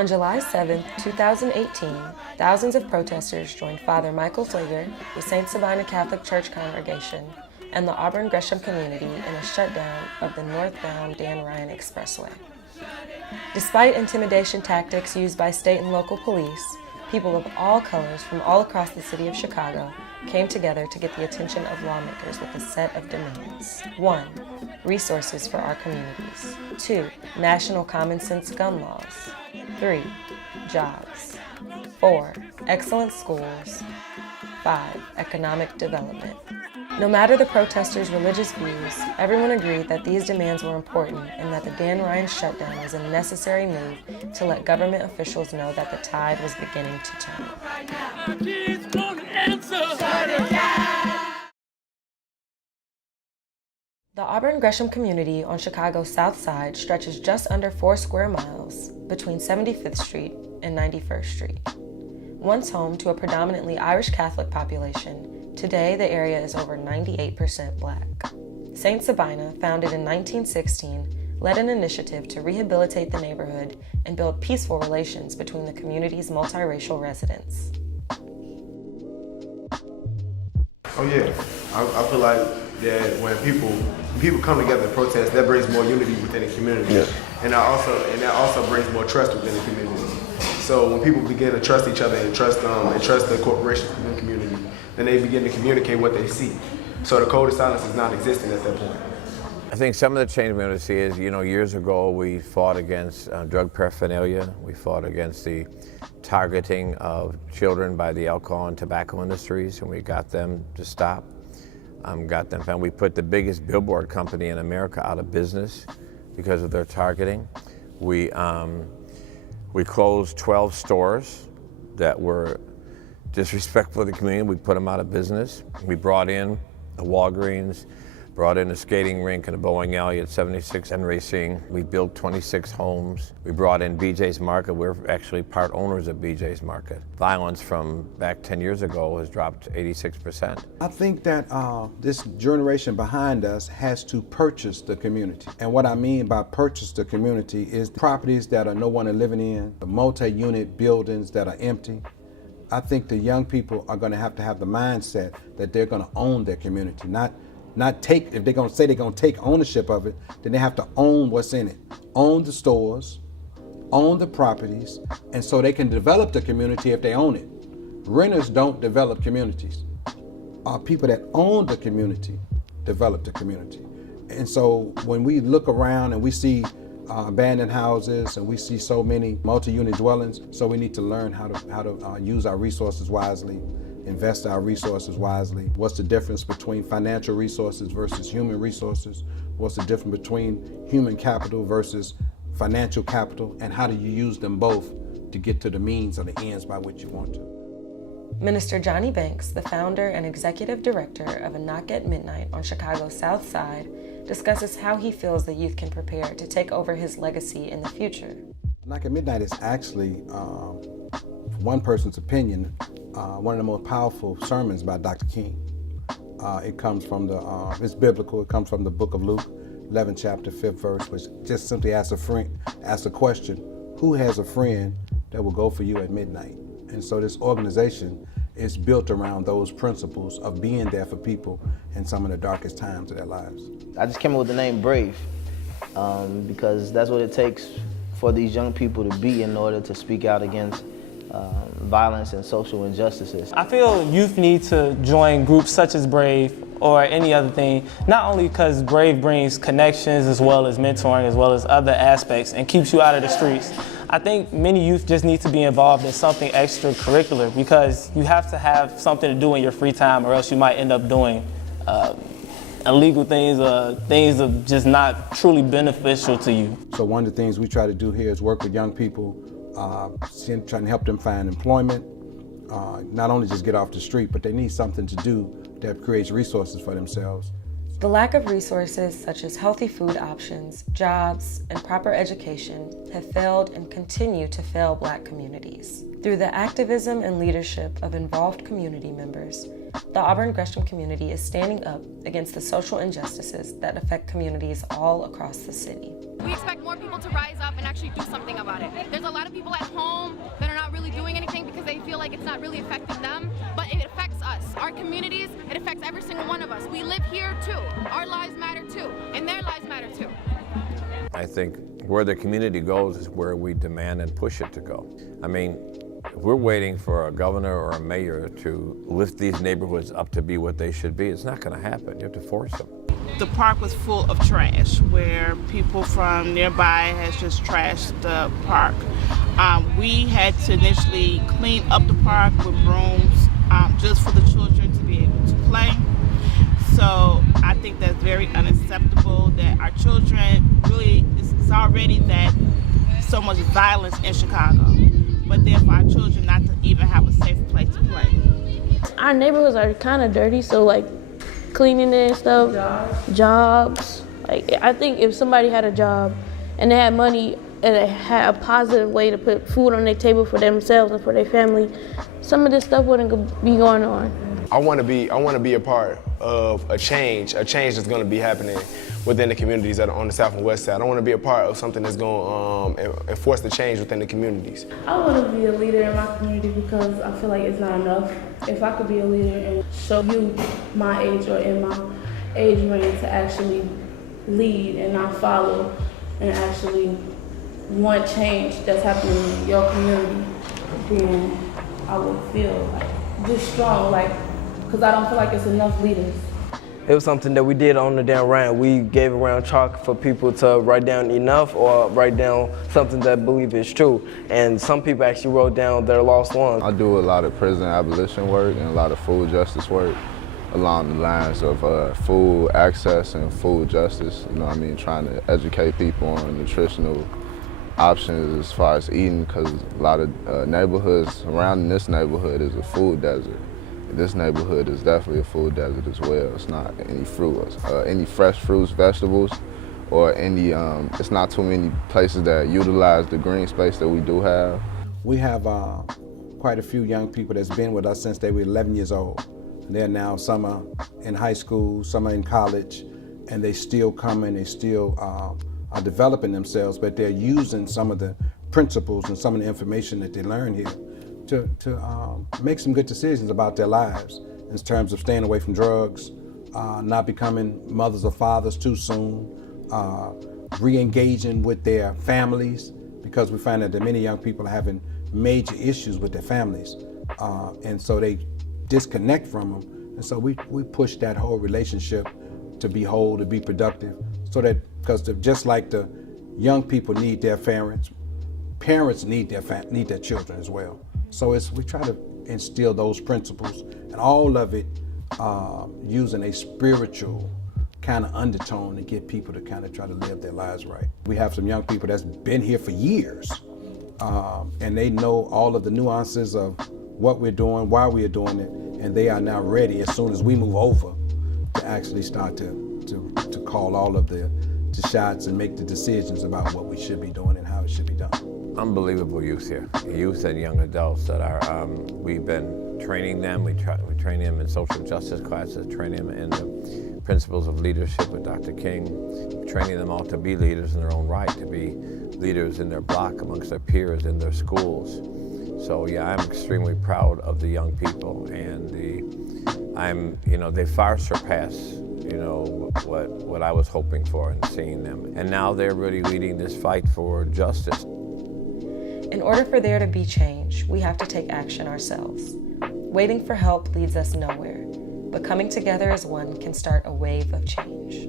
On July 7, 2018, thousands of protesters joined Father Michael Flager, the St. Sabina Catholic Church congregation, and the Auburn-Gresham community in a shutdown of the northbound Dan Ryan Expressway. Despite intimidation tactics used by state and local police, people of all colors from all across the city of Chicago came together to get the attention of lawmakers with a set of demands. 1. Resources for our communities. 2. National common sense gun laws. 3. Jobs. 4. Excellent schools. 5. Economic development. No matter the protesters' religious views, everyone agreed that these demands were important and that the Dan Ryan shutdown was a necessary move to let government officials know that the tide was beginning to turn. The Auburn-Gresham community on Chicago's South Side stretches just under 4 square miles between 75th Street and 91st Street. Once home to a predominantly Irish Catholic population, today the area is over 98% Black. St. Sabina, founded in 1916, led an initiative to rehabilitate the neighborhood and build peaceful relations between the community's multiracial residents. Oh yeah, I feel like that when people come together and protest, that brings more unity within the community, and that also brings more trust within the community. So when people begin to trust each other and trust the corporations within the community, then they begin to communicate what they see. So the code of silence is non-existent at that point. I think some of the change we're going to see is, years ago we fought against drug paraphernalia. We fought against the targeting of children by the alcohol and tobacco industries, and we got them to stop. We put the biggest billboard company in America out of business because of their targeting. We closed 12 stores that were disrespectful to the community. We put them out of business. We brought in a Walgreens, brought in a skating rink and a bowling alley at 76 and Racing. We built 26 homes. We brought in BJ's Market. We're actually part owners of BJ's Market. Violence from back 10 years ago has dropped 86%. I think that this generation behind us has to purchase the community. And what I mean by purchase the community is the properties that are no one is living in, the multi-unit buildings that are empty. I think the young people are going to have the mindset that they're going to own their community, not take, if they're going to say they're going to take ownership of it, then they have to own what's in it. Own the stores, own the properties, and so they can develop the community if they own it. Renters don't develop communities. People that own the community develop the community. And so when we look around and we see abandoned houses and we see so many multi-unit dwellings, so we need to learn how to use our resources wisely, invest our resources wisely. What's the difference between financial resources versus human resources? What's the difference between human capital versus financial capital? And how do you use them both to get to the means or the ends by which you want to? Minister Johnny Banks, the founder and executive director of A Knock at Midnight on Chicago's South Side, discusses how he feels the youth can prepare to take over his legacy in the future. Knock at Midnight is actually, one person's opinion, one of the most powerful sermons by Dr. King. It comes from it's biblical. It comes from the book of Luke, 11th chapter, 5th verse, which just simply asks a question, who has a friend that will go for you at midnight? And so this organization is built around those principles of being there for people in some of the darkest times of their lives. I just came up with the name Brave because that's what it takes for these young people to be in order to speak out against violence and social injustices. I feel youth need to join groups such as Brave or any other thing, not only because Brave brings connections as well as mentoring as well as other aspects and keeps you out of the streets. I think many youth just need to be involved in something extracurricular because you have to have something to do in your free time or else you might end up doing illegal things, things that are just not truly beneficial to you. So one of the things we try to do here is work with young people, trying to help them find employment, not only just get off the street, but they need something to do that creates resources for themselves. The lack of resources such as healthy food options, jobs, and proper education have failed and continue to fail Black communities. Through the activism and leadership of involved community members, The Auburn-Gresham community is standing up against the social injustices that affect communities all across the city. We expect more people to rise up and actually do something about it. There's a lot of people at home that are not really doing anything because they feel like it's not really affecting them, but it affects us. Our communities, it affects every single one of us. We live here too. Our lives matter too, and their lives matter too. I think where the community goes is where we demand and push it to go. I mean, if we're waiting for a governor or a mayor to lift these neighborhoods up to be what they should be, it's not going to happen. You have to force them. The park was full of trash, where people from nearby has just trashed the park. We had to initially clean up the park with brooms just for the children to be able to play. So I think that's very unacceptable that our children really, it's already that so much violence in Chicago, but then for our children not to even have a safe place to play. Our neighborhoods are kind of dirty, so like cleaning it and stuff, jobs. Like I think if somebody had a job and they had money and they had a positive way to put food on their table for themselves and for their family, some of this stuff wouldn't be going on. I want to be a part of a change that's going to be happening within the communities that are on the South and West Side. I want to be a part of something that's going to enforce the change within the communities. I want to be a leader in my community because I feel like it's not enough. If I could be a leader and show you my age or in my age range to actually lead and not follow and actually want change that's happening in your community, then I will feel like just strong, like, because I don't feel like it's enough leaders. It was something that we did on the damn round. We gave around chalk for people to write down enough or write down something that believe is true. And some people actually wrote down their lost ones. I do a lot of prison abolition work and a lot of food justice work along the lines of food access and food justice. You know what I mean? Trying to educate people on nutritional options as far as eating, because a lot of neighborhoods around this neighborhood is a food desert. This neighborhood is definitely a food desert as well. It's not any fruit, any fresh fruits, vegetables, or any, it's not too many places that utilize the green space that we do have. We have quite a few young people that's been with us since they were 11 years old. They're now, some are in high school, some are in college, and they still come and they still are developing themselves, but they're using some of the principles and some of the information that they learn here to make some good decisions about their lives in terms of staying away from drugs, not becoming mothers or fathers too soon, re-engaging with their families, because we find that many young people are having major issues with their families, and so they disconnect from them. And so we push that whole relationship to be whole, to be productive, so that, because just like the young people need their parents, parents need their children as well. So we try to instill those principles, and all of it using a spiritual kind of undertone to get people to kind of try to live their lives right. We have some young people that's been here for years, and they know all of the nuances of what we're doing, why we're doing it, and they are now ready as soon as we move over to actually start to call all of the shots and make the decisions about what we should be doing and how it should be done. Unbelievable youth here, youth and young adults that are, we've been training them. We train them in social justice classes, train them in the principles of leadership with Dr. King, training them all to be leaders in their own right, to be leaders in their block, amongst their peers, in their schools. So yeah, I'm extremely proud of the young people, and they far surpass, what I was hoping for and seeing them. And now they're really leading this fight for justice. In order for there to be change, we have to take action ourselves. Waiting for help leads us nowhere, but coming together as one can start a wave of change.